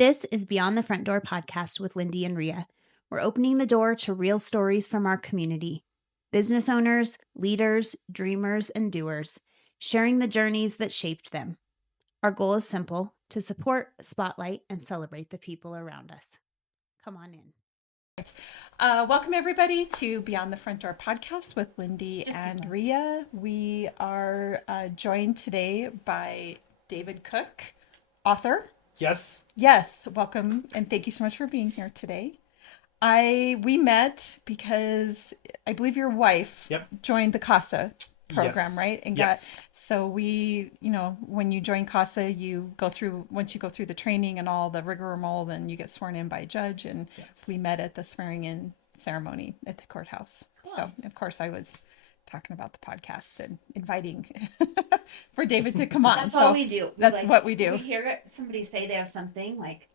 This is Beyond the Front Door podcast with Lindy and Rhea. We're opening the door to real stories from our community. Business owners, leaders, dreamers, and doers, sharing the journeys that shaped them. Our goal is simple: to support, spotlight, and celebrate the people around us. Come on in. Welcome everybody to Beyond the Front Door podcast with Lindy and Rhea. We are joined today by David Cook, author. Yes, welcome and thank you so much for being here today. We met because I believe your wife joined the CASA program, right? And so we, when you join CASA, once you go through the training and all the rigmarole, then you get sworn in by a judge. And we met at the swearing in ceremony at the courthouse. Cool. So of course I was talking about the podcast and inviting for David to come on. That's all we do. That's what we do. We hear somebody say they have something like,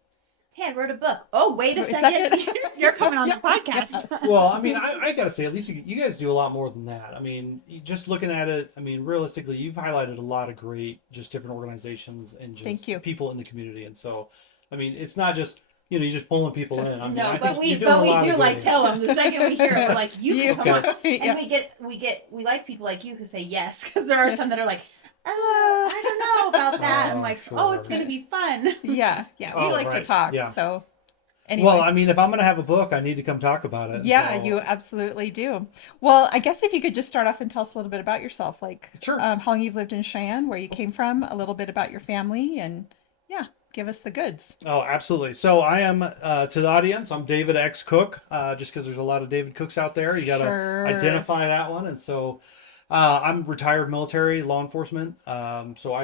hey, I wrote a book. Oh, wait a second. You're coming on the podcast. Well, I mean, I got to say, at least you guys do a lot more than that. I mean, just looking at it, I mean, realistically, you've highlighted a lot of great, just different organizations and just people in the community. And so, I mean, it's not just, you're just pulling people in. I mean, but we do like tell them the second we hear it, we're like, you come on. And we like people like you who say yes, because there are some that are like, I don't know about that. I'm like, sure. It's going to be fun. Yeah. We like to talk. Yeah. So anyway. Well, I mean, if I'm going to have a book, I need to come talk about it. Yeah, so. You absolutely do. Well, I guess if you could just start off and tell us a little bit about yourself, like how long you've lived in Cheyenne, where you came from, a little bit about your family, and give us the goods. Oh, absolutely. So I am, to the audience, I'm David X Cook, just because there's a lot of David Cooks out there. You got to identify that one. And so I'm retired military law enforcement. So I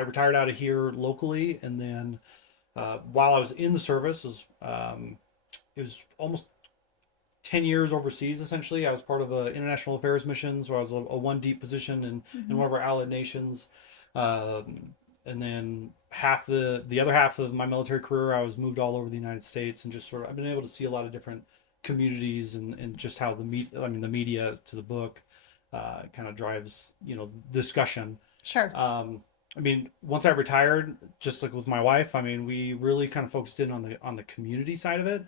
retired out of here locally. And then while I was in the service, it was almost 10 years overseas, essentially. I was part of an international affairs mission. So I was a one deep position in one of our allied nations. And then the other half of my military career, I was moved all over the United States and just I've been able to see a lot of different communities and just how the media to the book kind of drives, discussion. Sure. I mean, once I retired, just like with my wife, I mean, we really kind of focused in on the community side of it.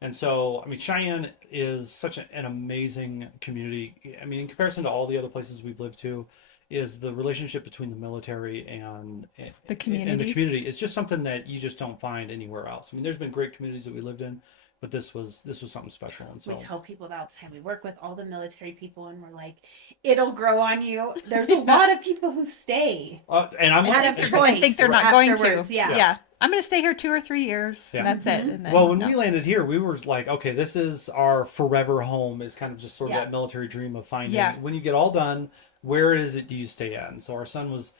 And so, I mean, Cheyenne is such an amazing community. I mean, in comparison to all the other places we've lived to, is the relationship between the military and the community. And the community. It's just something that you just don't find anywhere else. I mean, there's been great communities that we lived in, but this was something special. And so we tell people about how we work with all the military people, and we're like, it'll grow on you. There's a lot of people who stay, and I think they're not going to. Yeah. I'm going to stay here 2 or 3 years. Yeah. And that's it. And then, when we landed here, we were like, okay, this is our forever home. Is kind of just sort of that military dream of finding when you get all done, where is it do you stay at? And so our son was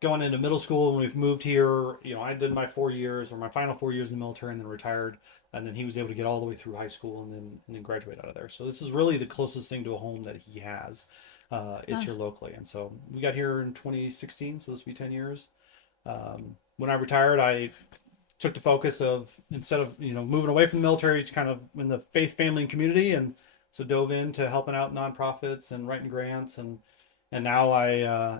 going into middle school when we've moved here. I did my 4 years, or my final 4 years in the military, and then retired. And then he was able to get all the way through high school and then graduate out of there. So this is really the closest thing to a home that he has is here locally. And so we got here in 2016, so this will be 10 years. When I retired, I took the focus of, instead of moving away from the military, to kind of in the faith, family, and community, and so dove into helping out nonprofits and writing grants, and now I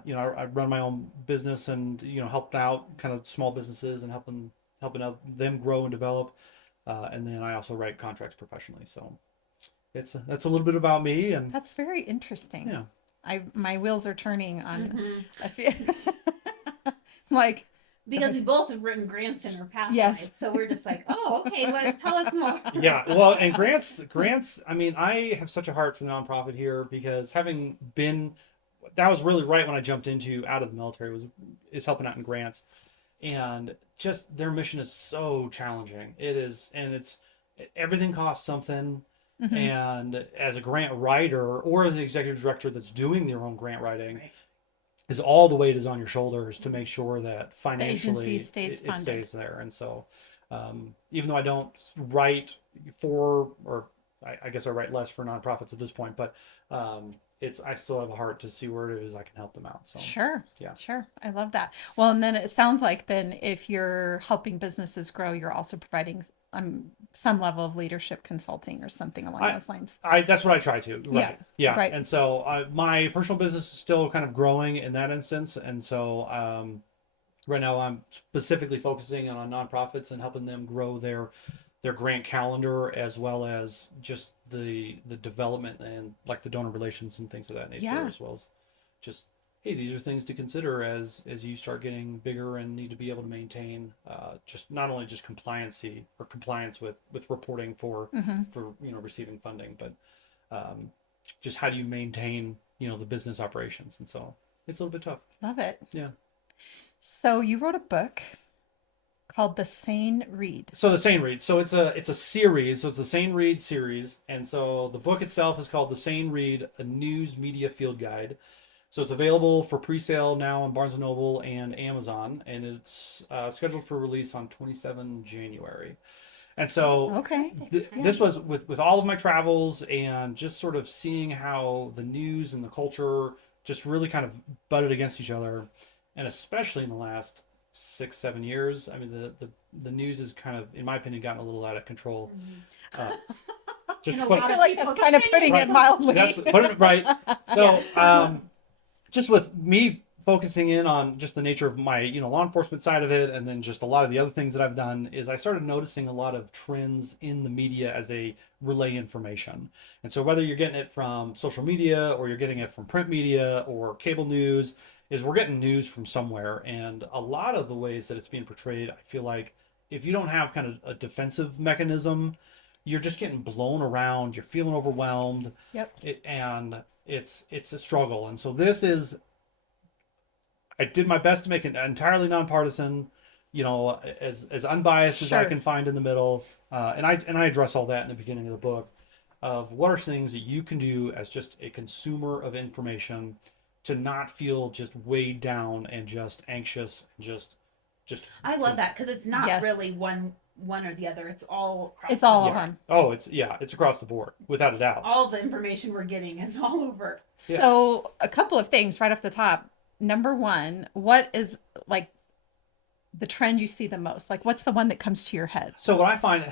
run my own business and helping out kind of small businesses and helping out them grow and develop, and then I also write contracts professionally. So that's a little bit about me, and that's very interesting. Yeah, my wheels are turning on. I feel like. Because we both have written grants in our past life, so we're just like, oh, okay, tell us more. Yeah, well, and grants. I mean, I have such a heart for the nonprofit here, because having been, that was really right when I jumped out of the military, is helping out in grants, and just their mission is so challenging. It is, and everything costs something. Mm-hmm. And as a grant writer or as an executive director that's doing their own grant writing. Right. Is all the weight is on your shoulders to make sure that financially it stays there. And so even though I don't write for, or I guess I write less for nonprofits at this point, but I still have a heart to see where it is I can help them out. So sure. I love that. Well, and then it sounds like then if you're helping businesses grow, you're also providing some level of leadership consulting or something along those lines. That's what I try to. Right. Yeah. Right. And so my personal business is still kind of growing in that instance. And so right now I'm specifically focusing on nonprofits and helping them grow their grant calendar, as well as just the development and like the donor relations and things of that nature, as well as just, hey, these are things to consider as you start getting bigger and need to be able to maintain just not only just compliance with reporting for receiving funding, but just how do you maintain the business operations. And so it's a little bit tough. Love it. Yeah. So you wrote a book called The Sane Read. So the Sane Read. So it's a series. So it's the Sane Read series. And so the book itself is called The Sane Read, a news media field guide. So it's available for pre-sale now on Barnes & Noble and Amazon, and it's scheduled for release on 27 January. And so this was with all of my travels and just sort of seeing how the news and the culture just really kind of butted against each other. And especially in the last 6-7 years, I mean, the news has kind of, in my opinion, gotten a little out of control. I feel like that's kind of putting it mildly. That's putting it right. So just with me focusing in on just the nature of my law enforcement side of it, and then just a lot of the other things that I've done, is I started noticing a lot of trends in the media as they relay information. And so whether you're getting it from social media or you're getting it from print media or cable news, is we're getting news from somewhere. And a lot of the ways that it's being portrayed, I feel like if you don't have kind of a defensive mechanism, you're just getting blown around, you're feeling overwhelmed. And it's a struggle. And so I did my best to make it entirely nonpartisan, as unbiased as I can find in the middle. And I address all that in the beginning of the book, of what are things that you can do as just a consumer of information to not feel just weighed down and just anxious and just. I love that, because it's not really one or the other. It's all across. It's all of them. Oh, it's across the board, without a doubt. All the information we're getting is all over. So a couple of things right off the top. Number one, what is like the trend you see the most? Like, what's the one that comes to your head? So what I find,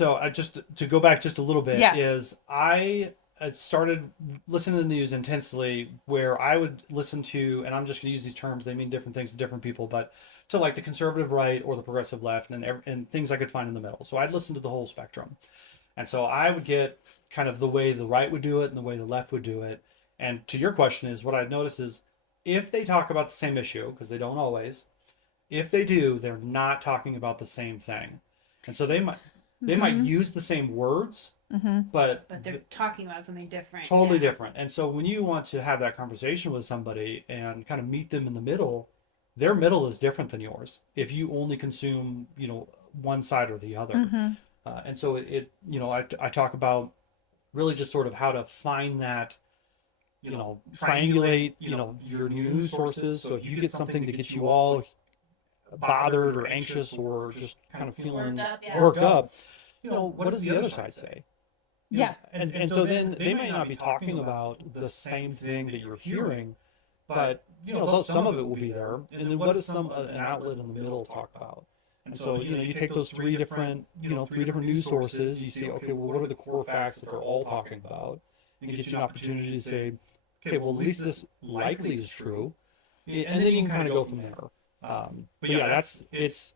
I just to go back just a little bit, is I started listening to the news intensely, where I would listen to, and I'm just going to use these terms, they mean different things to different people, but to like the conservative right or the progressive left, and things I could find in the middle. So I'd listen to the whole spectrum. And so I would get kind of the way the right would do it and the way the left would do it. And to your question is, what I'd notice is, if they talk about the same issue, because they don't always, if they do, they're not talking about the same thing. And so they might use the same words, but they're talking about something different. Totally different. And so when you want to have that conversation with somebody and kind of meet them in the middle, their middle is different than yours if you only consume, one side or the other. And so I talk about really just sort of how to find that, triangulate, your news sources. So if you get something that gets you all bothered or anxious or just kind of feeling worked up, what does the other side say? And so then they may not be talking about the same thing that you're hearing, but some of it will be there. And then what does an outlet in the middle talk about? And so you take those three different news sources. You see, okay, well, what are the core facts that they're all talking about? And it gives you an opportunity to say, okay, well, at least this likely is true, and then you can kind of go from there. But yeah, it's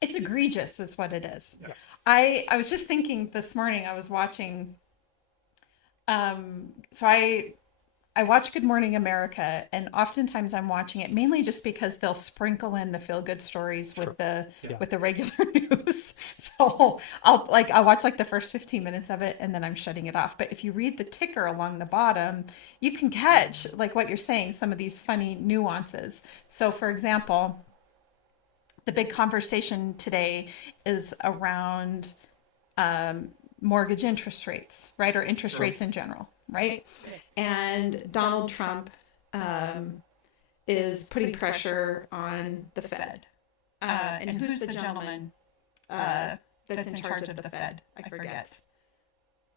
egregious is what it is. I was just thinking this morning, I was watching, so I watch Good Morning America, and oftentimes I'm watching it mainly just because they'll sprinkle in the feel-good stories with the regular news. So I'll watch like the first 15 minutes of it, and then I'm shutting it off. But if you read the ticker along the bottom, you can catch, like what you're saying, some of these funny nuances. So for example, the big conversation today is around mortgage interest rates, right? Or interest rates in general. Right. And Donald Trump is putting pressure on the Fed. And who's the gentleman that's in charge of the Fed? I forget.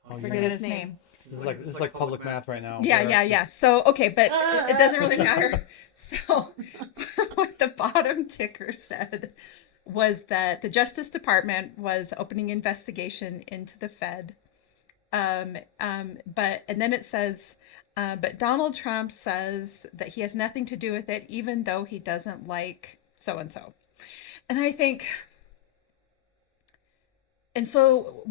I forget his name. This is like public math right now. Yeah. So, okay, but it doesn't really matter. So what the bottom ticker said was that the Justice Department was opening investigation into the Fed. And then it says, but Donald Trump says that he has nothing to do with it, even though he doesn't like so-and-so. And I think, and so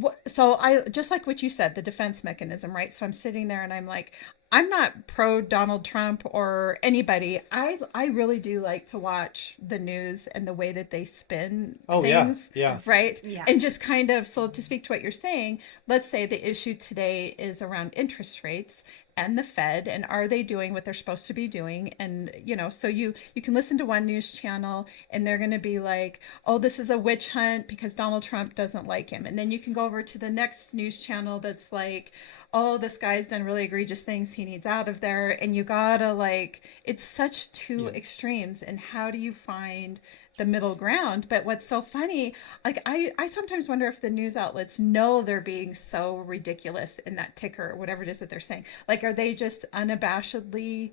I just like what you said, the defense mechanism, right? So I'm sitting there and I'm like, I'm not pro Donald Trump or anybody. I really do like to watch the news and the way that they spin things, right? Yeah. And just kind of, so to speak to what you're saying, let's say the issue today is around interest rates and the Fed, and are they doing what they're supposed to be doing? And so you can listen to one news channel and they're going to be like, oh, this is a witch hunt because Donald Trump doesn't like him. And then you can go over to the next news channel that's like, oh, this guy's done really egregious things, he needs out of there. And you gotta, like, it's such two extremes. And how do you find the middle ground? But what's so funny, like, I sometimes wonder if the news outlets know they're being so ridiculous in that ticker or whatever it is that they're saying. Like, are they just unabashedly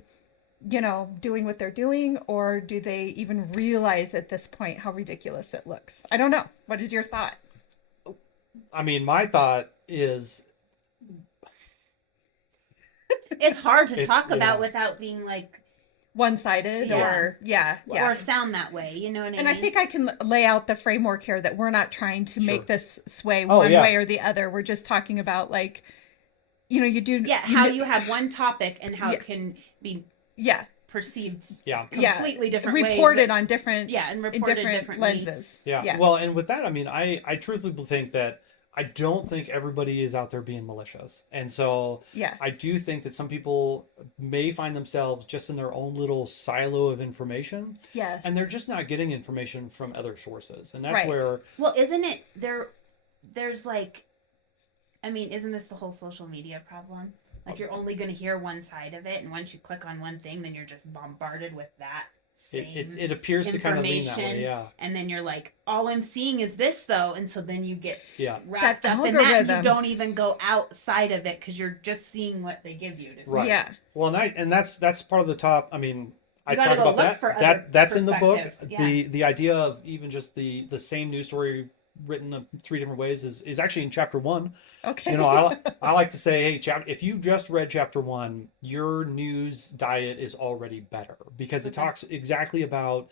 doing what they're doing, or do they even realize at this point how ridiculous it looks? I don't know. What is your thought? I mean, my thought is, it's hard to talk about without being like one-sided or or sound that way, you know what I mean? And I think I can lay out the framework here that we're not trying to make this sway one way or the other. We're just talking about, like, you do how you have one topic and how it can be perceived completely different ways. Reported on different and reported in different lenses. Well, and with that, I mean, I truthfully think that I don't think everybody is out there being malicious. And so I do think that some people may find themselves just in their own little silo of information. Yes. And they're just not getting information from other sources. And that's where... Well, isn't it there's like, I mean, isn't this the whole social media problem? Like, you're only going to hear one side of it. And once you click on one thing, then you're just bombarded with that same it appears to kind of lean that way, and then you're like, all I'm seeing is this though, and so then you get wrapped that up in that, and you don't even go outside of it because you're just seeing what they give you to see. Right. Well, and that's part of the top. I mean, I talk about that's in the book. The idea of even just the same news story written 3 different ways is actually in chapter 1. Okay. I like to say, hey, if you just read chapter 1, your news diet is already better, because it talks exactly about,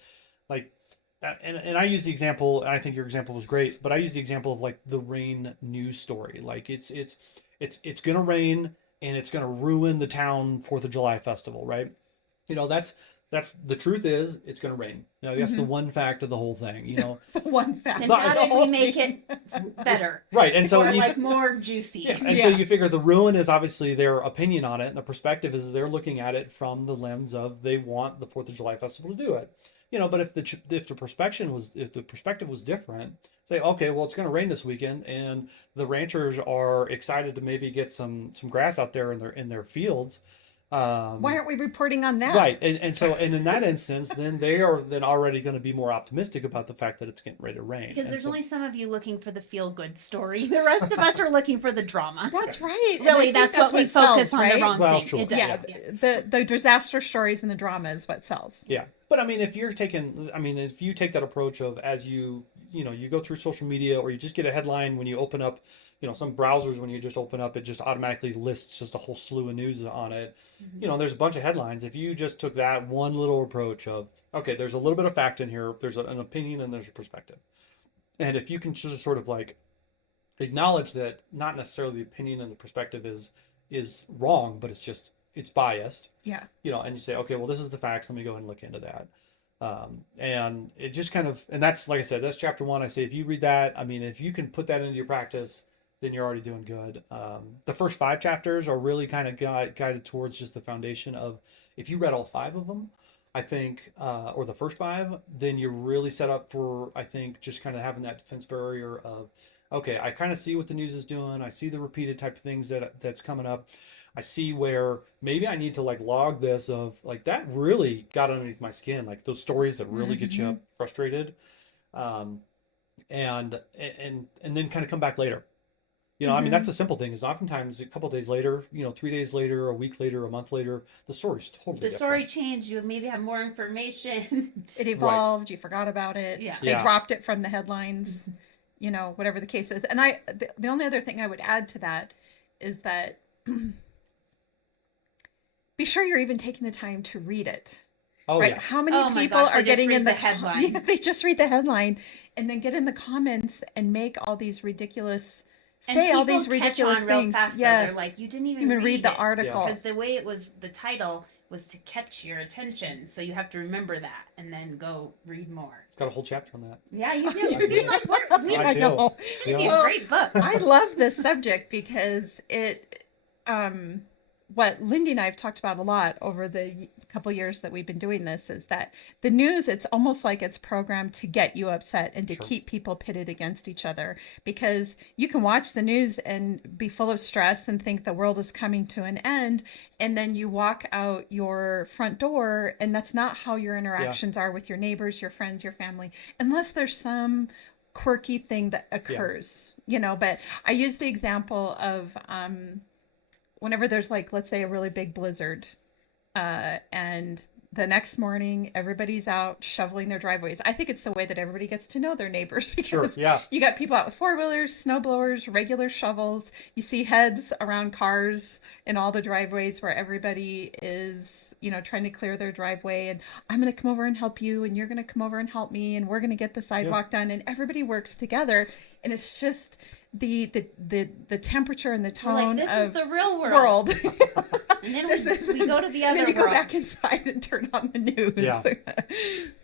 like, and I use the example, and I think your example was great, but I use the example of, like, the rain news story. Like, it's gonna rain and it's gonna ruin the town 4th of July festival, right? That's the truth is, it's going to rain. That's the one fact of the whole thing, The one fact. And how do we make it better? Right. And so or like more juicy. Yeah. And so you figure the ruin is obviously their opinion on it, and the perspective is they're looking at it from the lens of they want the 4th of July festival to do it. But if the perspective was different, say, okay, well, it's going to rain this weekend, and the ranchers are excited to maybe get some grass out there in their fields. Why aren't we reporting on that? Right. And so in that instance, then they are then already going to be more optimistic about the fact that it's getting ready to rain. Because there's only some of you looking for the feel-good story. The rest of us are looking for the drama. That's right. Really, that's what we focus on, the wrong thing. Sure. It does. The disaster stories and the drama is what sells. Yeah. But I mean, if you take that approach of, as you go through social media, or you just get a headline when you open up, some browsers, when you just open up, it just automatically lists just a whole slew of news on it. There's a bunch of headlines. If you just took that one little approach of, okay, there's a little bit of fact in here, there's an opinion, and there's a perspective. And if you can just sort of like acknowledge that not necessarily the opinion and the perspective is wrong, but it's biased. Yeah. And you say, okay, well, this is the facts. Let me go ahead and look into that. And it just kind of, and that's, like I said, that's chapter 1. I say, if you read that, I mean, if you can put that into your practice, then you're already doing good. The first 5 chapters are really kind of guided towards just the foundation of, if you read all 5 of them, I think, or the first 5, then you're really set up for, I think, just kind of having that defense barrier of, okay, I kind of see what the news is doing. I see the repeated type of things that's coming up. I see where maybe I need to like log this of like, that really got underneath my skin, like those stories that really get you frustrated, and then kind of come back later. I mean, that's a simple thing, is oftentimes a couple of days later, 3 days later, a week later, a month later, the story's totally different. The story changed. You maybe have more information. It evolved. Right. You forgot about it. Yeah. They dropped it from the headlines, whatever the case is. And the only other thing I would add to that is that be sure you're even taking the time to read it. Oh, right? yeah. How many Oh my people gosh, are they just getting read in the the headline. Yeah, they just read the headline and then get in the comments and make all these ridiculous, say all these ridiculous catch on real things. fast, though. Yes. They're like, you didn't Even read the it, article. because the way it was, the title was to catch your attention, so you have to remember that and then go read more. Got a whole chapter on that. Yeah, you do. You're like, what? I know. It's gonna be a great book. I love this subject because what Lindy and I have talked about a lot over the couple years that we've been doing this is that the news, it's almost like it's programmed to get you upset and to keep people pitted against each other, because you can watch the news and be full of stress and think the world is coming to an end, and then you walk out your front door and that's not how your interactions are with your neighbors, your friends, your family, unless there's some quirky thing that occurs, but I use the example of whenever there's, like, let's say a really big blizzard, and the next morning everybody's out shoveling their driveways. I think it's the way that everybody gets to know their neighbors, because you got people out with 4-wheelers, snow blowers, regular shovels. You see heads around cars in all the driveways where everybody is, trying to clear their driveway, and I'm going to come over and help you, and you're going to come over and help me, and we're going to get the sidewalk done, and everybody works together. And it's just the temperature and the tone this of is the real world. And then we go to the other and then you world. go back inside and turn on the news. Yeah.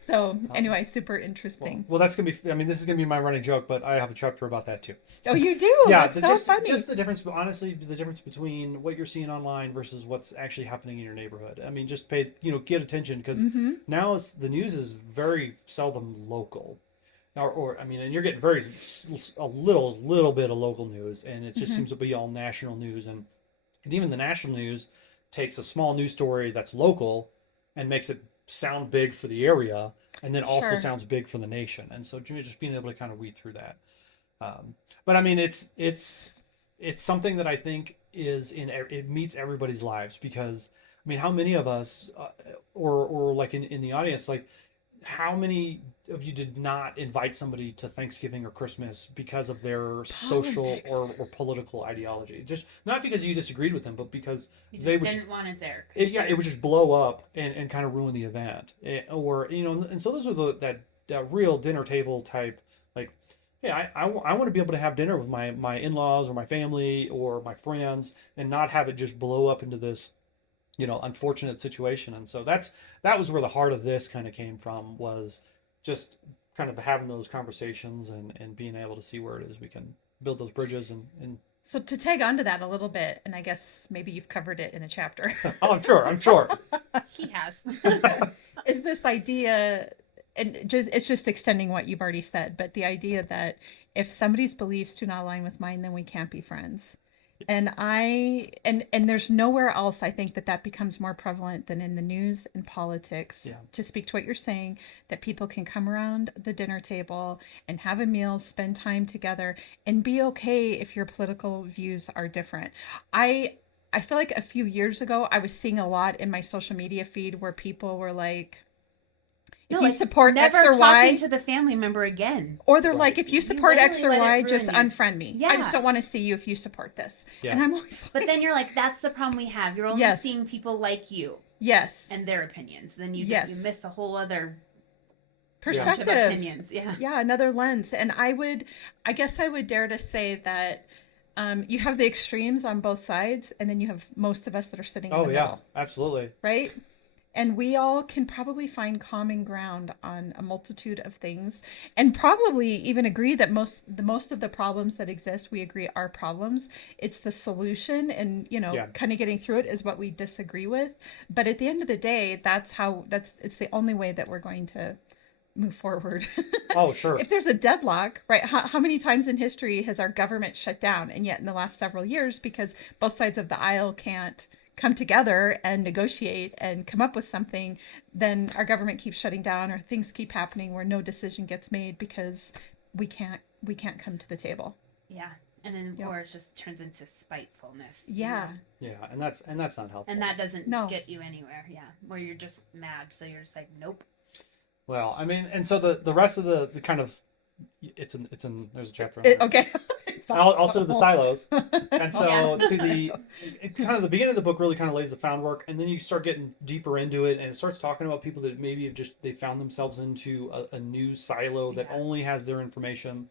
So anyway, super interesting. Well, that's gonna be. I mean, this is gonna be my running joke, but I have a chapter about that too. Oh, you do? Yeah, That's so funny. Just the difference. Honestly, the difference between what you're seeing online versus what's actually happening in your neighborhood. I mean, just get attention, because now the news is very seldom local. Or I mean, and you're getting a little bit of local news, and it just seems to be all national news, and even the national news takes a small news story that's local and makes it sound big for the area, and then also sounds big for the nation. And so just being able to kind of weed through that. But I mean, it's something that I think it meets everybody's lives, because I mean, how many of us, or like in the audience, like, how many of you did not invite somebody to Thanksgiving or Christmas because of their social or political ideology? Just not because you disagreed with them, but because they didn't want it there. It would just blow up and kind of ruin the event. And so those are that real dinner table type, like, yeah, I want to be able to have dinner with my in-laws or my family or my friends, and not have it just blow up into this unfortunate situation. And so that was where the heart of this kind of came from, was just kind of having those conversations and being able to see where it is we can build those bridges. And so to tag onto that a little bit, and I guess maybe you've covered it in a chapter. Oh, I'm sure. He has. Is this idea, and it's just extending what you've already said, but the idea that if somebody's beliefs do not align with mine, then we can't be friends. And there's nowhere else I think that becomes more prevalent than in the news and politics. To speak to what you're saying, that people can come around the dinner table and have a meal, spend time together, and be okay if your political views are different. I feel like a few years ago, I was seeing a lot in my social media feed where people were like, if you support X or Y, talking to the family member again. Or they're like, if you support X or Y, just unfriend me. Yeah. I just don't want to see you if you support this. Yeah. And I'm always like, but then you're like, that's the problem we have. You're only seeing people like you. Yes. And their opinions. Then you miss the whole other perspective. Opinions. Yeah. Yeah, another lens. And I guess I would dare to say that you have the extremes on both sides, and then you have most of us that are sitting in the middle. Oh, yeah, absolutely. Right? And we all can probably find common ground on a multitude of things, and probably even agree that most of the problems that exist, we agree are problems. It's the solution, and kind of getting through it is what we disagree with. But at the end of the day, it's the only way that we're going to move forward. Oh, sure. If there's a deadlock, right? How many times in history has our government shut down? And yet in the last several years, because both sides of the aisle can't come together and negotiate and come up with something, then our government keeps shutting down, or things keep happening where no decision gets made because we can't come to the table. Yeah. And then or it just turns into spitefulness. Yeah. Yeah, and that's not helpful. And that doesn't get you anywhere. Yeah. Where you're just mad, so you're just like, nope. Well, I mean, and so the rest of the kind of there's a chapter on it. Okay. Also the silos. And so to the kind of the beginning of the book really kind of lays the groundwork, and then you start getting deeper into it, and it starts talking about people that maybe have they found themselves into a new silo that only has their information.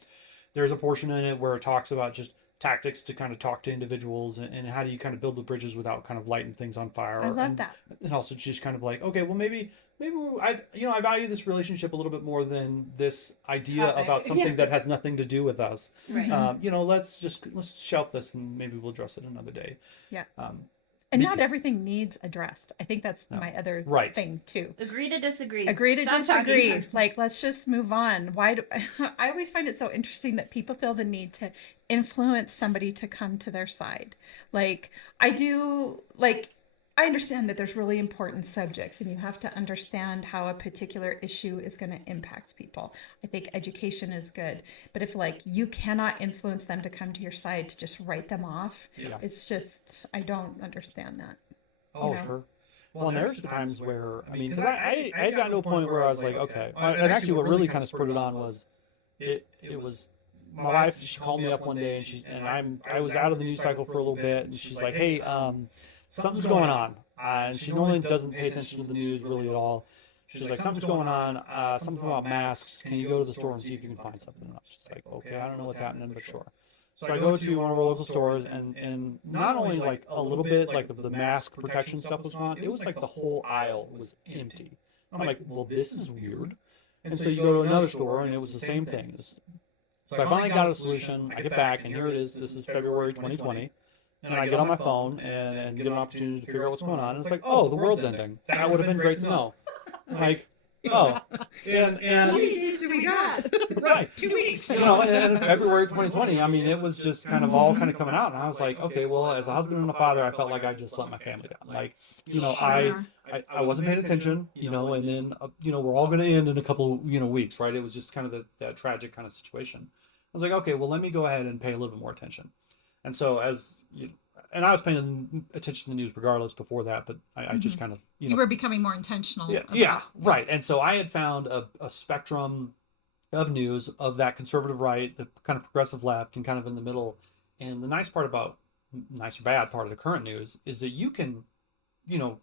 There's a portion in it where it talks about just tactics to kind of talk to individuals, and how do you kind of build the bridges without kind of lighting things on fire. I love that. And also just kind of like, okay, well maybe I value this relationship a little bit more than this idea about something that has nothing to do with us. Right. Let's shelf this and maybe we'll address it another day. Yeah. And not everything needs addressed. I think that's my other thing too. Agree to disagree. Agree to disagree. Like, let's just move on. I always find it so interesting that people feel the need to influence somebody to come to their side. Like, I understand that there's really important subjects and you have to understand how a particular issue is going to impact people. I think education is good. But if you cannot influence them to come to your side to just write them off, it's just, I don't understand that. Oh, sure. Well, and there's times where, because I had gotten to a point where I was like, okay. And actually what really kind of spurred it on was, it was, my wife, she called me up one day and I was out of the news cycle for a little bit, and she's like, hey, something's going on. And she normally doesn't pay attention to the news really at all. She's like, something's going on, something about masks. Can you go to the store and see if you can find something? And I was just like, okay, I don't know what's happening, but sure. So I go to one of our local stores, and not only a little bit of the mask protection stuff was gone, it was the whole aisle was empty. I'm like, well, this is weird. And so you go to another store, and it was the same thing. So I finally got a solution. I get back, and here it is. This is February 2020. And I get on my phone and get an opportunity to figure out what's going on. And it's like, oh, the world's ending. That would have been great to know. And how many days do we got? Right. 2 weeks. And in February 2020, it was just kind of all kind of coming out. And I was like, okay, well, as a husband and a father, I felt like I just let my family down. I wasn't paying attention, and then, we're all going to end in a couple, weeks, right? It was just kind of that tragic kind of situation. I was like, okay, well, let me go ahead and pay a little bit more attention. And so and I was paying attention to the news regardless before that, but I just kind of, you were becoming more intentional. Yeah, right. And so I had found a spectrum of news of that conservative right, the kind of progressive left, and kind of in the middle. And the nice or bad part of the current news is that you can,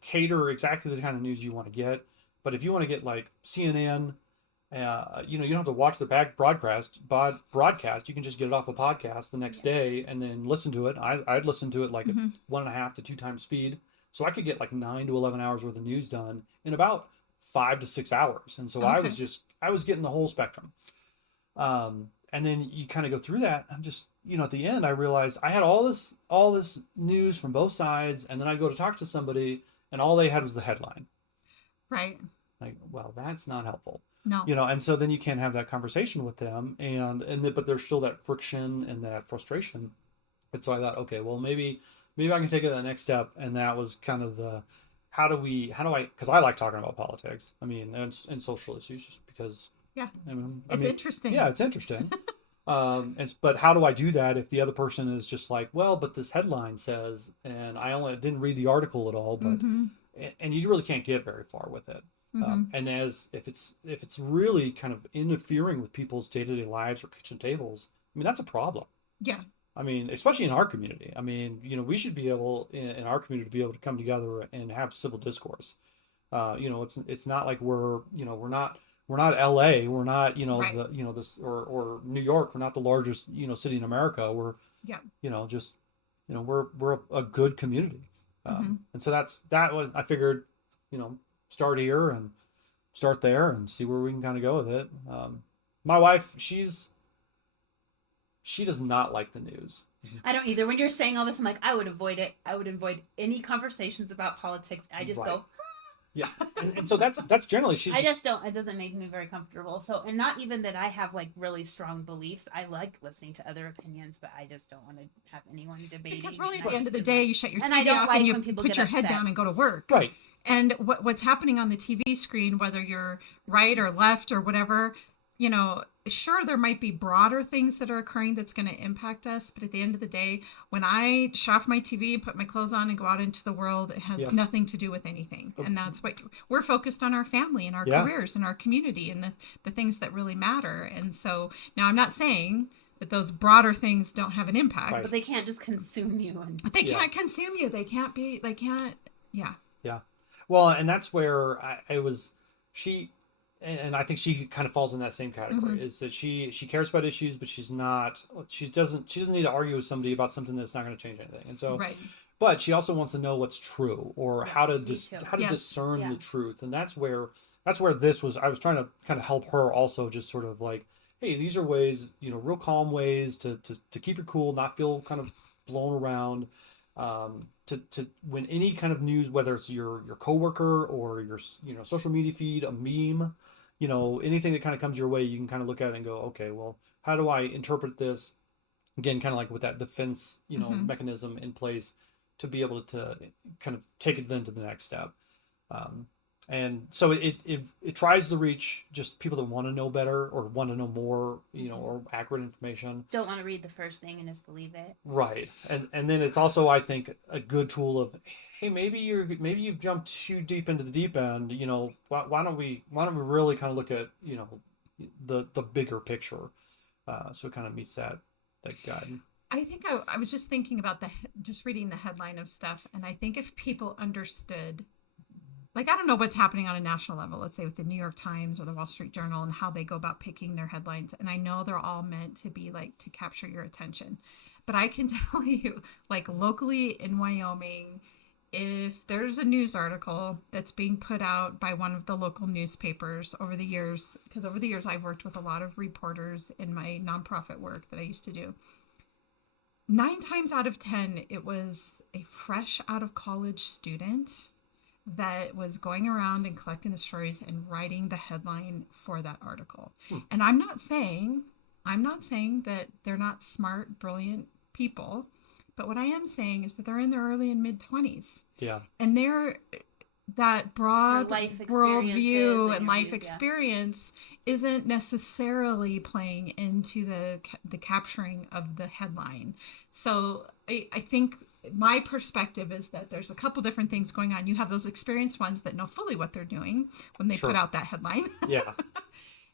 cater exactly the kind of news you want to get. But if you want to get CNN, you don't have to watch the broadcast. You can just get it off a podcast the next day and then listen to it. I'd listen to it at 1.5 to 2 times speed, so I could get 9 to 11 hours worth of news done in about 5 to 6 hours. And so I was getting the whole spectrum. And then you kind of go through that. I'm just, at the end I realized I had all this news from both sides, and then I'd go to talk to somebody and all they had was the headline. Right. Well, that's not helpful. No. And so then you can't have that conversation with them, but there's still that friction and that frustration. And so I thought, okay, well, maybe I can take it to the next step. And that was kind of the, because I like talking about politics. And social issues, just because. Yeah. It's interesting. Yeah, it's interesting. But how do I do that if the other person is just like, well, but this headline says, and I didn't read the article at all, but, and you really can't get very far with it. And if it's really kind of interfering with people's day-to-day lives or kitchen tables, that's a problem. Yeah. Especially in our community. We should be able in our community to be able to come together and have civil discourse. It's not like we're not LA, we're not right. This or New York, we're not the largest city in America. We're we're a good community. And so that was, I figured, start here and start there and see where we can kind of go with it. My wife, she does not like the news. I don't either. When you're saying all this, I'm like, I would avoid it. I would avoid any conversations about politics. I just go. Yeah, and so that's generally I just don't. It doesn't make me very comfortable. So, and not even that I have really strong beliefs. I like listening to other opinions, but I just don't want to have anyone debating. Because really, at the end of the day, you shut your TV and I don't off like and you when people put get your upset. head down and go to work. Right. And what's happening on the TV screen, whether you're right or left or whatever, sure, there might be broader things that are occurring that's going to impact us, but at the end of the day, when I shut off my TV, put my clothes on, and go out into the world, it has nothing to do with anything. And that's what we're focused on: our family and our careers and our community and the things that really matter. And so now I'm not saying that those broader things don't have an impact, but they can't just consume you. And they can't consume you. They can't. Yeah. Well, and that's where and I think she kind of falls in that same category, is that she cares about issues, but she doesn't need to argue with somebody about something that's not going to change anything. And so, but she also wants to know what's true, or how to discern the truth. And that's where this was. I was trying to kind of help her also, just sort of like, hey, these are ways, real calm ways to keep your cool, not feel kind of blown around. To when any kind of news, whether it's your coworker or your social media feed, a meme, anything that kind of comes your way, you can kind of look at it and go, okay, well, how do I interpret this? Again, kind of like with that defense, mechanism in place to be able to kind of take it then to the next step. And so it tries to reach just people that want to know better or want to know more, or accurate information. Don't want to read the first thing and just believe it. Right. And then it's also, I think, a good tool of, hey, maybe you've jumped too deep into the deep end. Why don't we really kind of look at, the bigger picture. So it kind of meets that guide. I think I was just thinking about just reading the headline of stuff. And I think if people understood, like, I don't know what's happening on a national level, let's say with the New York Times or the Wall Street Journal, and how they go about picking their headlines. And I know they're all meant to be like to capture your attention. But I can tell you, like, locally in Wyoming, if there's a news article that's being put out by one of the local newspapers over the years, because over the years I've worked with a lot of reporters in my nonprofit work that I used to do, 9 times out of 10, it was a fresh out of college student that was going around and collecting the stories and writing the headline for that article. And I'm not saying that they're not smart, brilliant people, but what I am saying is that they're in their early and mid 20s. Yeah. And they're that broad worldview and life experience isn't necessarily playing into the capturing of the headline. So I think my perspective is that there's a couple different things going on. You have those experienced ones that know fully what they're doing when they put out that headline. Yeah.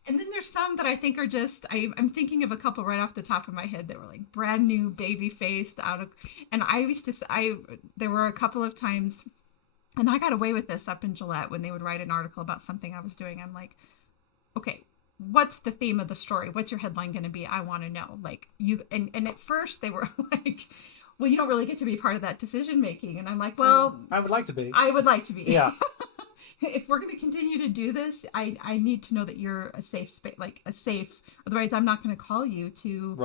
And then there's some that I think are just, I'm thinking of a couple right off the top of my head that were like brand new, baby faced and there were a couple of times, and I got away with this up in Gillette when they would write an article about something I was doing. I'm like, okay, what's the theme of the story? What's your headline going to be? I want to know. Like and at first they were like, well, you don't really get to be part of that decision making. And I'm like, well, I would like to be. Yeah. If we're going to continue to do this, I need to know that you're a safe space, otherwise I'm not going to call you to,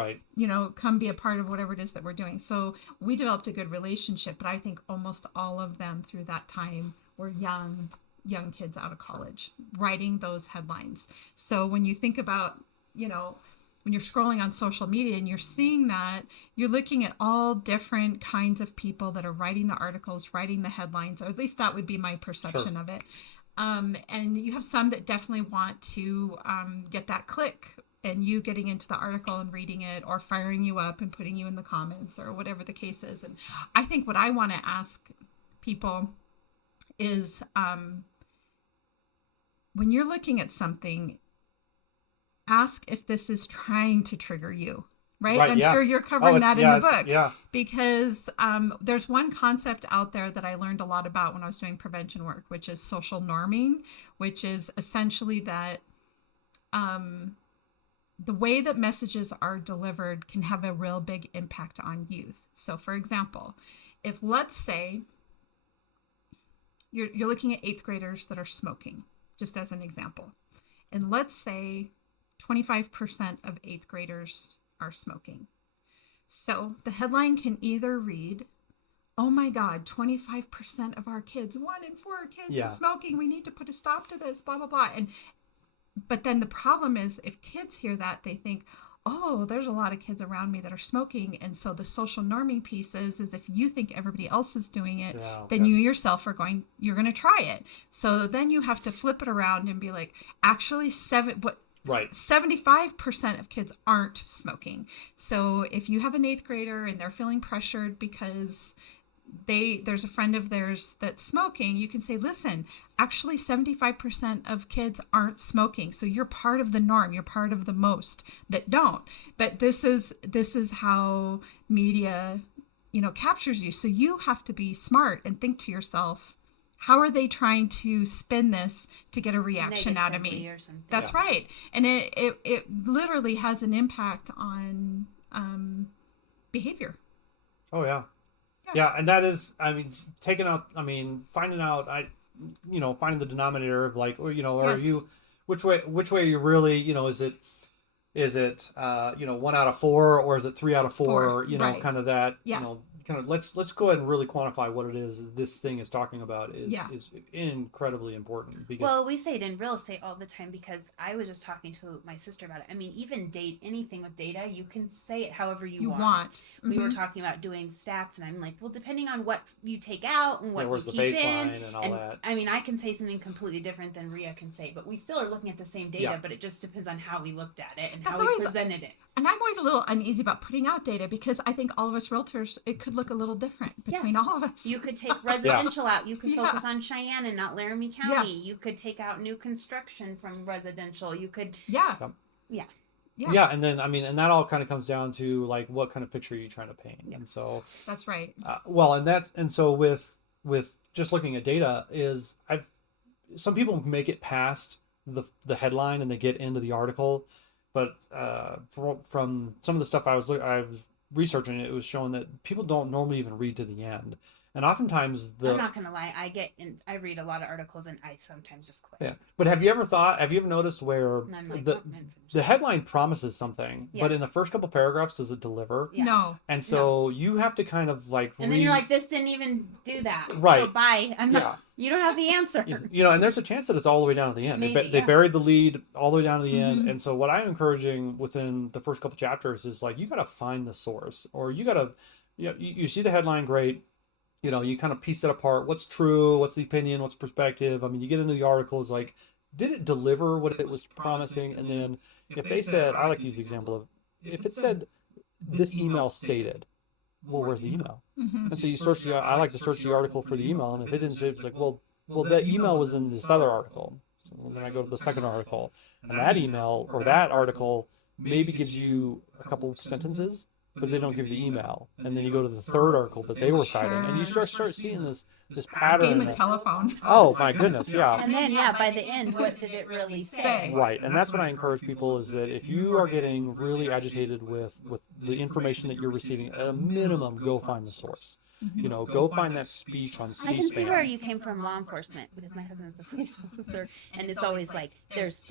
come be a part of whatever it is that we're doing. So we developed a good relationship, but I think almost all of them through that time were young kids out of college writing those headlines. So when you think about, when you're scrolling on social media and you're seeing that, you're looking at all different kinds of people that are writing the articles, writing the headlines, or at least that would be my perception of it. And you have some that definitely want to get that click, and you getting into the article and reading it, or firing you up and putting you in the comments, or whatever the case is. And I think what I want to ask people is, when you're looking at something, ask if this is trying to trigger you, right? I'm sure you're covering that in the book. Yeah. Because there's one concept out there that I learned a lot about when I was doing prevention work, which is social norming, which is essentially that the way that messages are delivered can have a real big impact on youth. So for example, if let's say you're looking at 8th graders that are smoking, just as an example, and let's say 25% of 8th graders are smoking. So the headline can either read, oh my God, 25% of our kids, 1 in 4 kids is smoking. We need to put a stop to this, blah, blah, blah. But then the problem is, if kids hear that, they think, oh, there's a lot of kids around me that are smoking. And so the social norming piece is if you think everybody else is doing it, then you yourself you're going to try it. So then you have to flip it around and be like, actually Right. 75% of kids aren't smoking. So if you have an 8th grader and they're feeling pressured because there's a friend of theirs that's smoking, you can say, listen, actually 75% of kids aren't smoking. So you're part of the norm. You're part of the most that don't. But this is how media, captures you. So you have to be smart and think to yourself, how are they trying to spin this to get a reaction out of me? That's right. And it literally has an impact on behavior. Oh, yeah. Yeah, and that is, finding the denominator of like, or, are you, which way are you really, is it 1 out of 4 or is it 3 out of 4? Right. Kind of that, let's go ahead and really quantify what it is this thing is talking about is incredibly important. Because, well, we say it in real estate all the time because I was just talking to my sister about it. I mean, even anything with data, you can say it however you want. Mm-hmm. We were talking about doing stats, and I'm like, well, depending on what you take out and what you keep in, and all that. I mean, I can say something completely different than Rhea can say, but we still are looking at the same data, but it just depends on how we looked at it and how we presented it. And I'm always a little uneasy about putting out data because I think all of us realtors, it could look a little different between all of us. You could take residential out. You could focus on Cheyenne and not Laramie County. Yeah. You could take out new construction from residential. You could... Yeah. And then, and that all kind of comes down to like, what kind of picture are you trying to paint? Yeah. And so... That's right. So with just looking at data some people make it past the headline and they get into the article. But from some of the stuff I was researching, it was showing that people don't normally even read to the end. And oftentimes I'm not gonna lie, I read a lot of articles and I sometimes just quit. Yeah. But have you ever noticed where the headline promises something, but in the first couple paragraphs does it deliver? Yeah. No. And so you have to kind of like and then you're like, this didn't even do that. Right. So bye. You don't have the answer. And there's a chance that it's all the way down to the end. Maybe, they buried the lead all the way down to the end. And so what I'm encouraging within the first couple chapters is like, you got to find the source, or you got to, you see the headline, great. You kind of piece it apart. What's true? What's the opinion? What's perspective? You get into the article, it's like, did it deliver what it was promising? And then if they said, I like to use the example of, if it said, this email stated, well, where's the email? Mm-hmm. And so you search I like to search the article for the email. And if it didn't say, it's like, well, that email was in this other article. So then I go to the second article, and that email or that article maybe gives you a couple sentences, but they don't give the email. And then you go to the third article that they were citing, and you start seeing this pattern. Game of telephone. Oh my goodness, yeah. And then by the end, what did it really say? Right, and that's what I encourage people is that if you are getting really agitated with the information that you're receiving, at a minimum, go find the source. Go find that speech on C-SPAN. I can see where you came from, law enforcement, because my husband's a police officer, and it's always like, there's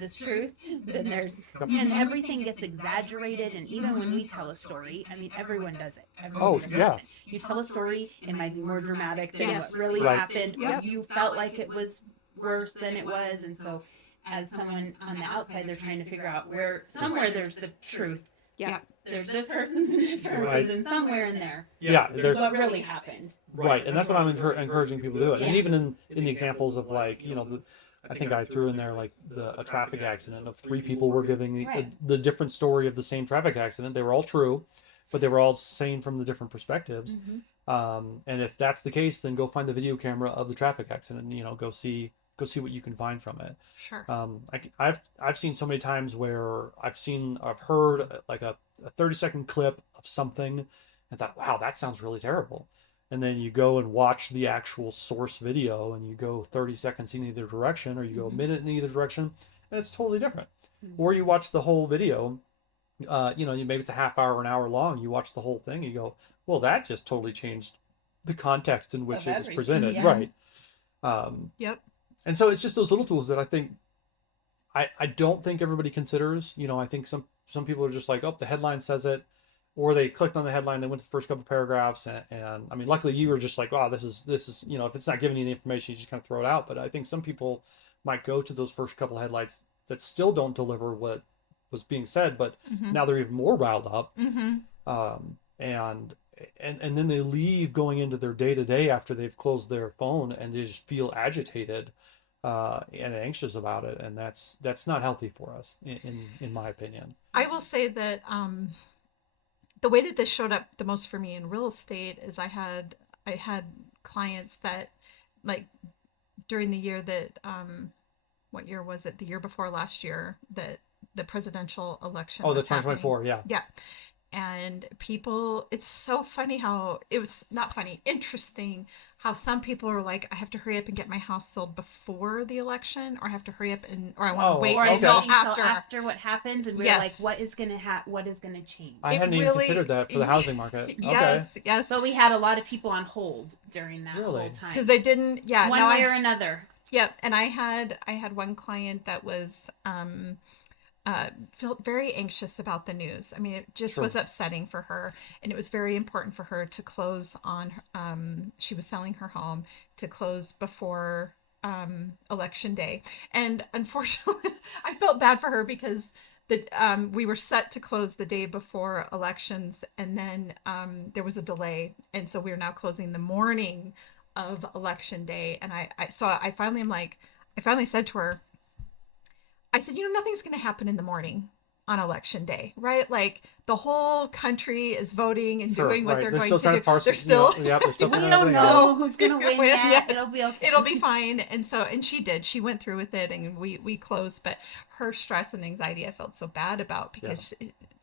this truth, then and everything gets exaggerated, and even when we tell a story, everyone does it. You tell a story, it might be more dramatic than what really happened, or you felt like it was worse than it was, and so as someone on the outside, they're trying to figure out where somewhere there's the truth. Yeah. There's this person's and this person's, and somewhere in there. Yeah. There's what really happened. Right. And that's what I'm encouraging people to do. And even in the examples of like, I think I threw in there like a traffic accident of 3 people were giving the different story of the same traffic accident. They were all true, but they were all saying from the different perspectives. Mm-hmm. And if that's the case, then go find the video camera of the traffic accident and, go see what you can find from it. Sure. I've seen so many times where I've heard like a 30-second clip of something and thought, wow, that sounds really terrible. And then you go and watch the actual source video and you go 30 seconds in either direction, or you go a minute in either direction, and it's totally different. Mm-hmm. Or you watch the whole video, maybe it's a half hour, an hour long, you watch the whole thing, you go, well, that just totally changed the context in which it was presented. Yeah. Right. Yep. And so it's just those little tools that I think I don't think everybody considers. I think some people are just like, oh, the headline says it, or they clicked on the headline, they went to the first couple of paragraphs, and luckily you were just like, wow, this is if it's not giving you the information, you just kind of throw it out. But I think some people might go to those first couple of headlines that still don't deliver what was being said, but now they're even more riled up, and then they leave going into their day-to-day after they've closed their phone, and they just feel agitated and anxious about it, and that's not healthy for us, in my opinion. I will say that the way that this showed up the most for me in real estate is I had clients that, like, during the year that what year was it? The year before last year, that the presidential election Oh, the was happening. 2024, yeah. Yeah. And people, it's so funny how it was not funny, interesting how some people are like, I have to hurry up and get my house sold before the election, or I have to hurry up and, or I want to wait Or until waiting after what happens, and we're Yes. like, what is gonna what is gonna change? I hadn't even considered that for the housing market. Yes, Okay. yes. So we had a lot of people on hold during that Really? whole time. Because they didn't, yeah. One way or another. Yep. And I had one client that was felt very anxious about the news. I mean, it just Sure. was upsetting for her, and it was very important for her to close on. She was selling her home, to close before election day, and unfortunately, I felt bad for her because we were set to close the day before elections, and then there was a delay, and so we are now closing the morning of election day. And I finally am like, I finally said to her, I said, nothing's going to happen in the morning on election day, right? Like, the whole country is voting and Sure, doing what right. they're They're going still to trying do. to parse They're it, still, yeah, they're still We figuring don't everything out. know who's gonna win yet. It'll be okay. It'll be fine. And so, and she did. She went through with it, and we closed. But her stress and anxiety, I felt so bad about, because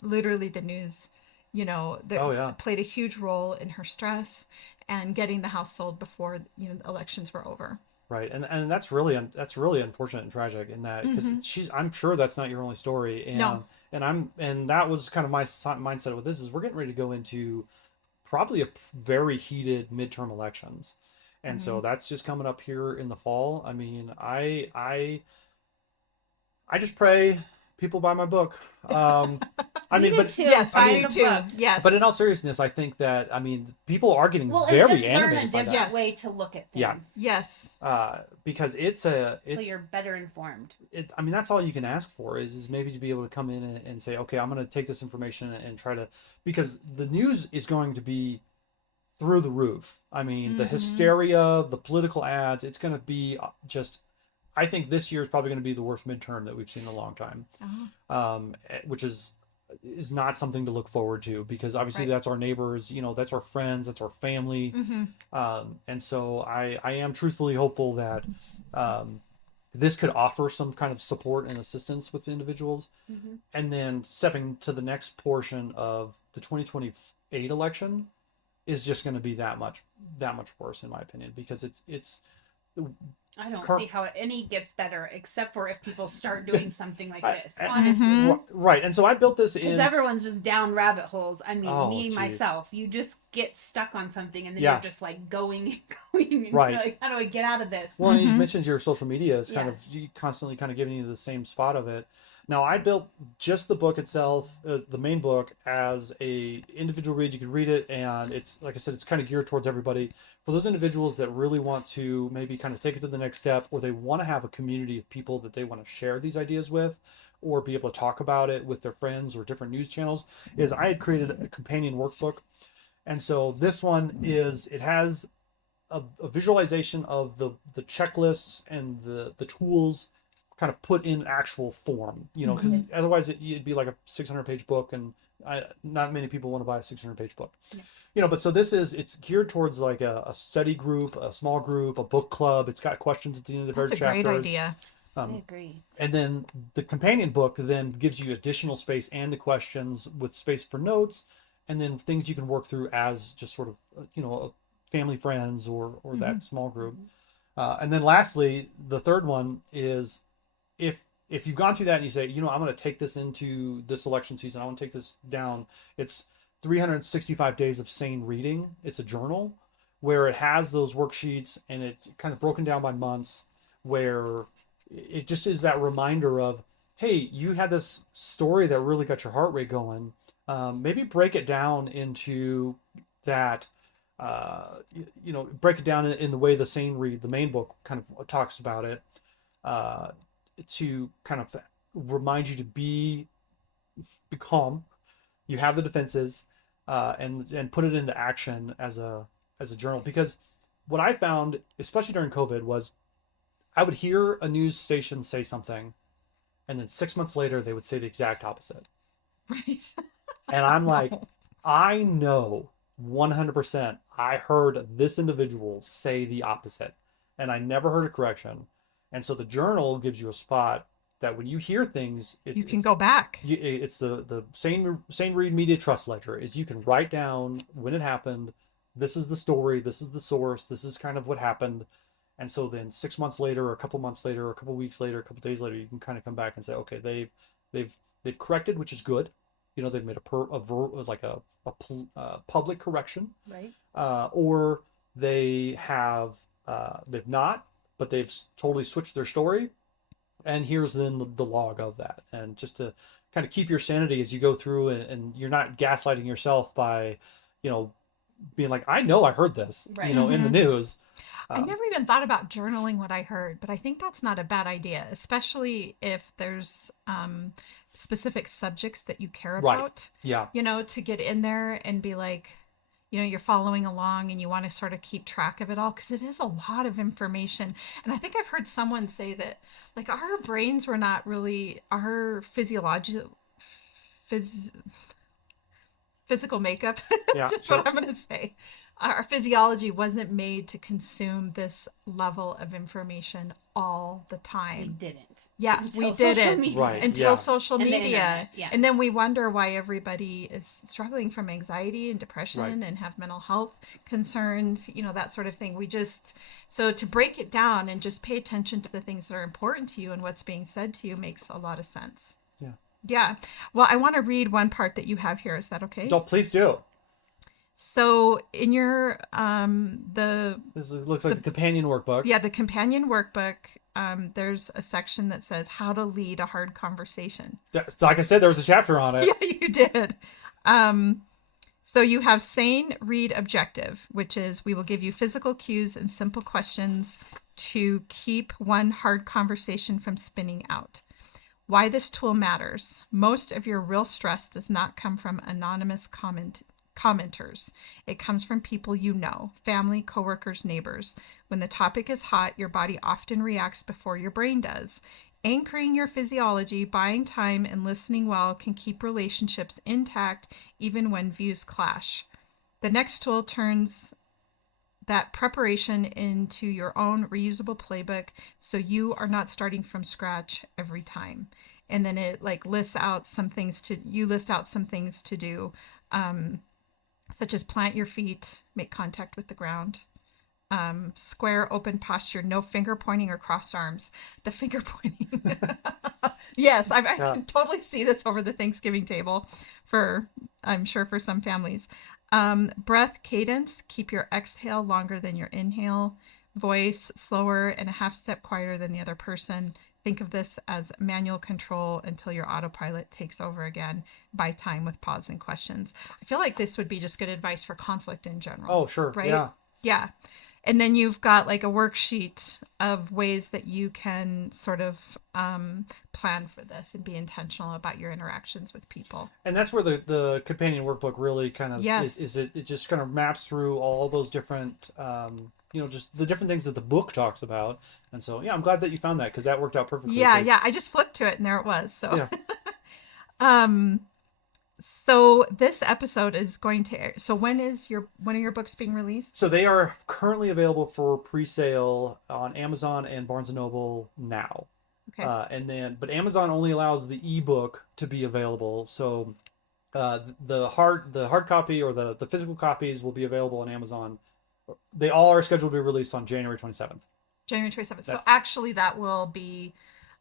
literally the news, played a huge role in her stress and getting the house sold before elections were over. Right, and that's really unfortunate and tragic, in that, because I'm sure that's not your only story, and No. and that was kind of my mindset with this, is we're getting ready to go into probably a very heated midterm elections, and so that's just coming up here in the fall. I mean, I just pray people buy my book. I mean, but too. Yes, I I mean, do too. Yes. but in all seriousness, I think that, I mean, people are getting Well, and very just learn a animated by different that. way to look at things. Yeah. Yes. Because So you're better informed. I mean, that's all you can ask for, is maybe to be able to come in and say, okay, I'm going to take this information and try to, because the news is going to be through the roof. I mean, the hysteria, the political ads, it's going to be just, I think this year is probably going to be the worst midterm that we've seen in a long time. Which is not something to look forward to, because obviously that's our neighbors, that's our friends, that's our family. And so I am truthfully hopeful that this could offer some kind of support and assistance with individuals. And then stepping to the next portion of the 2028 election is just going to be that much worse, in my opinion, because it's I don't see how any gets better, except for if people start doing something like this, honestly. Right. And so I built this because everyone's just down rabbit holes. I mean, geez. myself, you just get stuck on something, and then Yeah. you're just like going and going, and Right. you're like, how do I get out of this? Well, and you mentioned your social media is kind Yeah. of constantly kind of giving you the same spot of it. Now, I built just the book itself, the main book, as a individual read. You can read it, and it's, like I said, it's kind of geared towards everybody. For those individuals that really want to maybe kind of take it to the next step, or they want to have a community of people that they want to share these ideas with, or be able to talk about it with their friends or different news channels, is I had created a companion workbook. And so this one it has a visualization of the checklists and the tools kind of put in actual form, because otherwise it'd be like a 600-page book, and not many people want to buy a 600-page book. But so it's geared towards like a study group, a small group, a book club. It's got questions at the end of every chapter. That's a great idea. I agree. And then the companion book then gives you additional space and the questions, with space for notes, and then things you can work through as just sort of family, friends, or that small group. And then lastly, the third one is, if you've gone through that and you say, I'm going to take this into this election season, I want to take this down, it's 365 days of sane reading. It's a journal where it has those worksheets, and it's kind of broken down by months, where it just is that reminder of, hey, you had this story that really got your heart rate going. Maybe break it down into that, break it down in the way the Sane Read, the main book, kind of talks about it, to kind of remind you to be calm. You have the defenses, and put it into action as a journal. Because what I found, especially during COVID, was I would hear a news station say something, and then 6 months later they would say the exact opposite. Right. And I'm like, I know 100% I heard this individual say the opposite, and I never heard a correction. And so the journal gives you a spot that when you hear things, You can go back. It's the Sane Read Media Trust Ledger. Is you can write down when it happened. This is the story. This is the source. This is kind of what happened. And so then 6 months later, or a couple months later, or a couple weeks later, a couple days later, you can kind of come back and say, okay, they've corrected, which is good. You know, they've made a public correction, right? Or they have they've not, but they've totally switched their story. And here's then the log of that, and just to kind of keep your sanity as you go through, and you're not gaslighting yourself by, being like, I know I heard this, right. In the news. I never even thought about journaling what I heard, but I think that's not a bad idea, especially if there's specific subjects that you care about. Right. Yeah. To get in there and be like, you're following along and you want to sort of keep track of it all, because it is a lot of information. And I think I've heard someone say that, like, our brains were not really, our physical makeup, Yeah, just sure. what I'm going to say. Our physiology wasn't made to consume this level of information all the time. We didn't. Yeah, we didn't. Right. Until Yeah. social And the media. internet, yeah. And then we wonder why everybody is struggling from anxiety and depression, Right. and have mental health concerns, that sort of thing. So to break it down and just pay attention to the things that are important to you and what's being said to you makes a lot of sense. Yeah. Yeah. Well, I want to read one part that you have here. Is that okay? No, please do. So in your This looks like the companion workbook. Yeah, the companion workbook, there's a section that says how to lead a hard conversation. Like I said, there was a chapter on it. Yeah, you did. So you have Sane Read objective, which is we will give you physical cues and simple questions to keep one hard conversation from spinning out. Why this tool matters. Most of your real stress does not come from anonymous commenters. It comes from people family, coworkers, neighbors. When the topic is hot, your body often reacts before your brain does. Anchoring your physiology, buying time, and listening well can keep relationships intact even when views clash. The next tool turns that preparation into your own reusable playbook, so you are not starting from scratch every time. And then it lists out some things to do. Such as plant your feet, make contact with the ground, square, open posture, no finger pointing or crossed arms. The finger pointing. Yes, I can totally see this over the Thanksgiving table I'm sure for some families. Breath cadence, keep your exhale longer than your inhale. Voice slower and a half step quieter than the other person. Think of this as manual control until your autopilot takes over again. Buy time with pause and questions. I feel like this would be just good advice for conflict in general. Oh, sure. Right? Yeah. Yeah. And then you've got a worksheet of ways that you can sort of plan for this and be intentional about your interactions with people. And that's where the companion workbook really kind of Yes. it just kind of maps through all those different just the different things that the book talks about. And so I'm glad that you found that, because that worked out perfectly. Yeah, I just flipped to it and there it was. So yeah. So this episode is going to air. So when are your books being released? So they are currently available for pre-sale on Amazon and Barnes & Noble now. Okay. But Amazon only allows the ebook to be available. So the hard copy or the physical copies will be available on Amazon. They all are scheduled to be released on January 27th. January 27th. So actually that will be,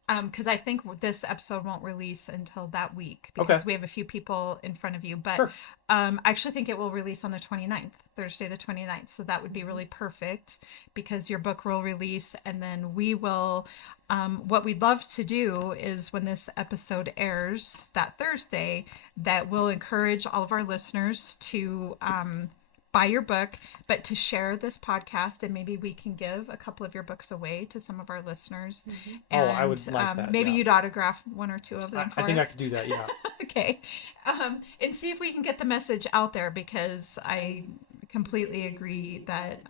because I think this episode won't release until that week, because we have a few people in front of you. But sure. I actually think it will release on the 29th, Thursday the 29th. So that would be really perfect, because your book will release, and then we will, what we'd love to do is when this episode airs that Thursday, that we'll encourage all of our listeners to buy your book, but to share this podcast, and maybe we can give a couple of your books away to some of our listeners. Mm-hmm. And, I would like that. Maybe you'd autograph one or two of them for us. I think I could do that, yeah. Okay. And see if we can get the message out there, because I completely agree that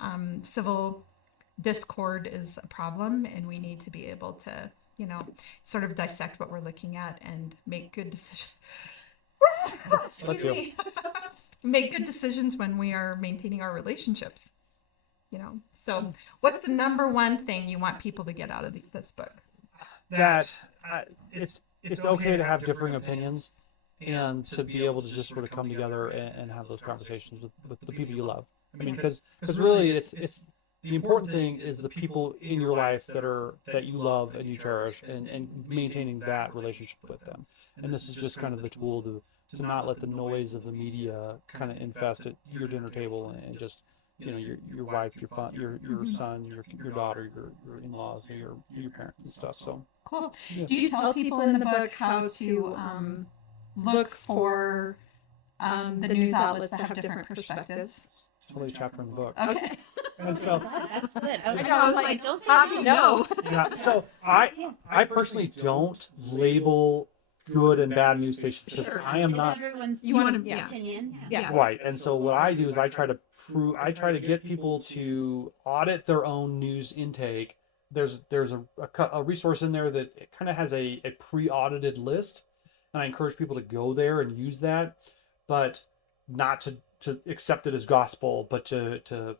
civil discord is a problem, and we need to be able to, sort of dissect what we're looking at and make good decisions. Excuse me. Make good decisions when we are maintaining our relationships. So what's the number one thing you want people to get out of this book? That it's okay to have differing opinions, and to be able to just sort of come together and have those conversations with the people you love. I mean, because really it's the important thing is the people in your life that you love and you cherish, and maintaining that relationship with them. And this is just kind of the tool to not let the noise of the media kind of infest at your dinner table, and just your wife, your son, your daughter, your in-laws, or your parents and stuff. So cool. Yeah. Do you tell people in the book how to look for the news outlets that have different perspectives? It's totally a chapter in the book. Okay. And so That's good. I was like, don't say no. Yeah. So I personally don't label good and bad news stations, because Sure. I am not. You want to, Opinion. Yeah. Right. And so what I do is I try to get people to audit their own news intake. There's a resource in there that kind of has a pre-audited list, and I encourage people to go there and use that, but not to accept it as gospel, but to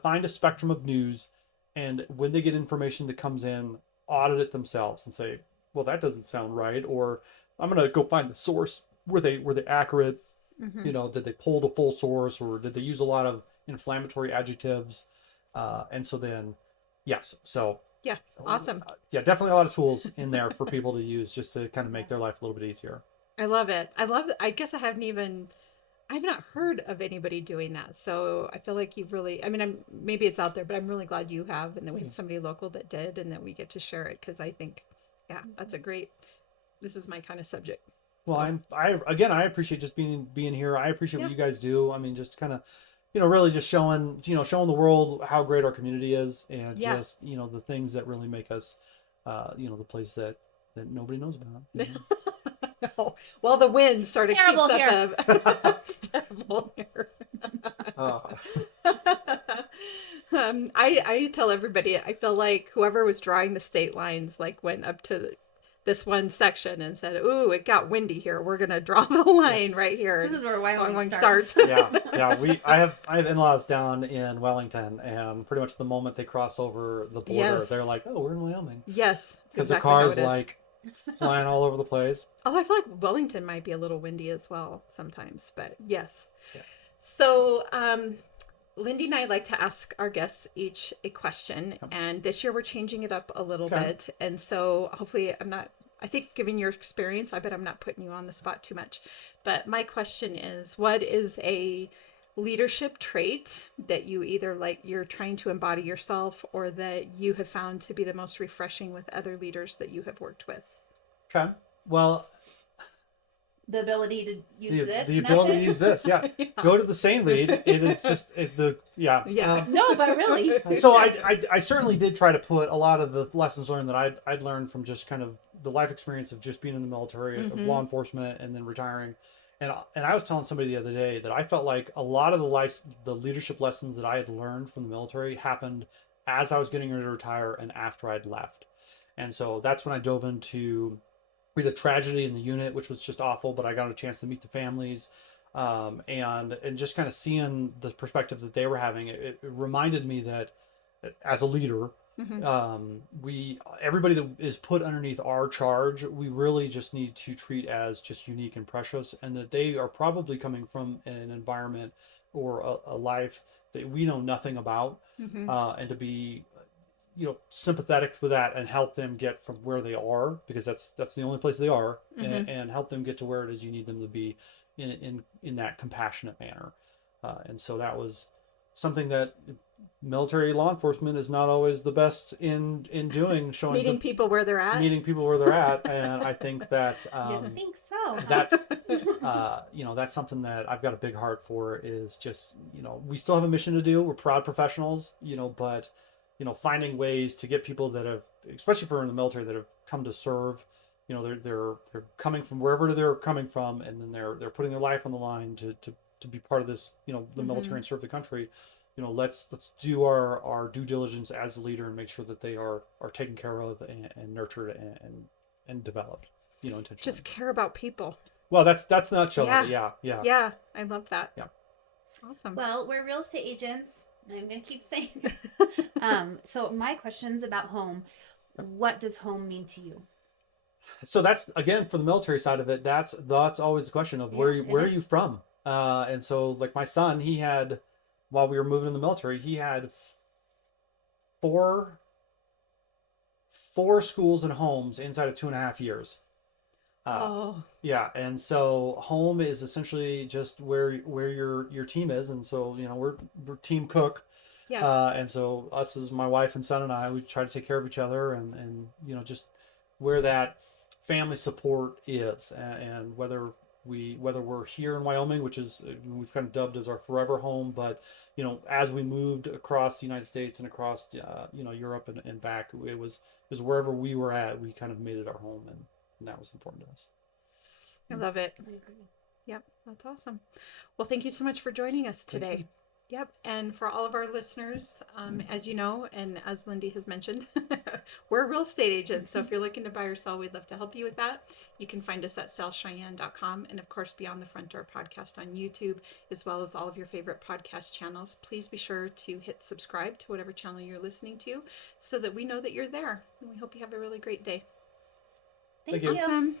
find a spectrum of news, and when they get information that comes in, audit it themselves and say, well, that doesn't sound right, or I'm going to go find the source. Were they accurate? Mm-hmm. Did they pull the full source, or did they use a lot of inflammatory adjectives? And so then, yes. So yeah, awesome. Yeah, definitely a lot of tools in there for people to use, just to kind of make their life a little bit easier. I love it. I guess I've not heard of anybody doing that. So I feel like you've really, maybe it's out there, but I'm really glad you have, and that we have somebody local that did, and that we get to share it. Cause I think, yeah, this is my kind of subject. Well, I appreciate just being here. I appreciate what you guys do. I mean, just kind of, really just showing the world how great our community is, and just, the things that really make us, the place that nobody knows about. No. Well, the wind sort of keeps here. up it's terrible here. I tell everybody, I feel like whoever was drawing the state lines went up to this one section and said, "Ooh, it got windy here. We're gonna draw the line right here." This is where Wyoming starts. Yeah. I have in-laws down in Wellington, and pretty much the moment they cross over the border, they're like, "Oh, we're in Wyoming." Yes, because the cars flying all over the place. Oh, I feel like Wellington might be a little windy as well sometimes, but yes. Yeah. So, Lindy and I like to ask our guests each a question, and this year we're changing it up a little bit. And so hopefully I think given your experience, I bet I'm not putting you on the spot too much. But my question is, what is a leadership trait that you either you're trying to embody yourself, or that you have found to be the most refreshing with other leaders that you have worked with? Okay. Well, the ability to use this. Yeah. Go to the Sane Read. It is just no, but really. So I certainly did try to put a lot of the lessons learned that I'd learned from just kind of the life experience of just being in the military, of law enforcement, and then retiring. And I was telling somebody the other day that I felt like a lot of the leadership lessons that I had learned from the military happened as I was getting ready to retire and after I'd left. And so that's when I dove into, we had a tragedy in the unit, which was just awful, but I got a chance to meet the families, and just kind of seeing the perspective that they were having. It reminded me that as a leader, everybody that is put underneath our charge, we really just need to treat as just unique and precious, and that they are probably coming from an environment or a life that we know nothing about, and to be sympathetic for that and help them get from where they are, because that's the only place they are, and help them get to where it is you need them to be in that compassionate manner. And so that was something that military law enforcement is not always the best in doing, showing meeting people where they're at. And I think that I think so. That's that's something that I've got a big heart for, is just, we still have a mission to do. We're proud professionals, but finding ways to get people that have, especially for in the military, that have come to serve, they're coming from wherever they're coming from, and then they're putting their life on the line to be part of this, the military, and serve the country. let's do our due diligence as a leader and make sure that they are taken care of and nurtured and developed, intentionally. Just care about people. Well, that's the nutshell of it. Yeah, I love that. Yeah. Awesome. Well, we're real estate agents, and I'm going to keep saying it. So my question's about home. What does home mean to you? So that's, again, for the military side of it, that's always the question of where are you from? And so, like, my son, he had, while we were moving in the military, he had four schools and homes inside of 2.5 years. Yeah, and so home is essentially just where your team is, and so we're team Cook. Yeah. And so us, as my wife and son and I, we try to take care of each other, and just where that family support is, and whether we're here in Wyoming, which is we've kind of dubbed as our forever home, but as we moved across the United States and across Europe and back, it was wherever we were at, we kind of made it our home, and that was important to us. I love it. Yep, that's awesome. Well, thank you so much for joining us today. Yep, and for all of our listeners, as you know, and as Lindy has mentioned, we're real estate agents. So if you're looking to buy or sell, we'd love to help you with that. You can find us at sellcheyenne.com, and of course, Beyond the Front Door podcast on YouTube, as well as all of your favorite podcast channels. Please be sure to hit subscribe to whatever channel you're listening to, so that we know that you're there. And we hope you have a really great day. Thank you. Awesome.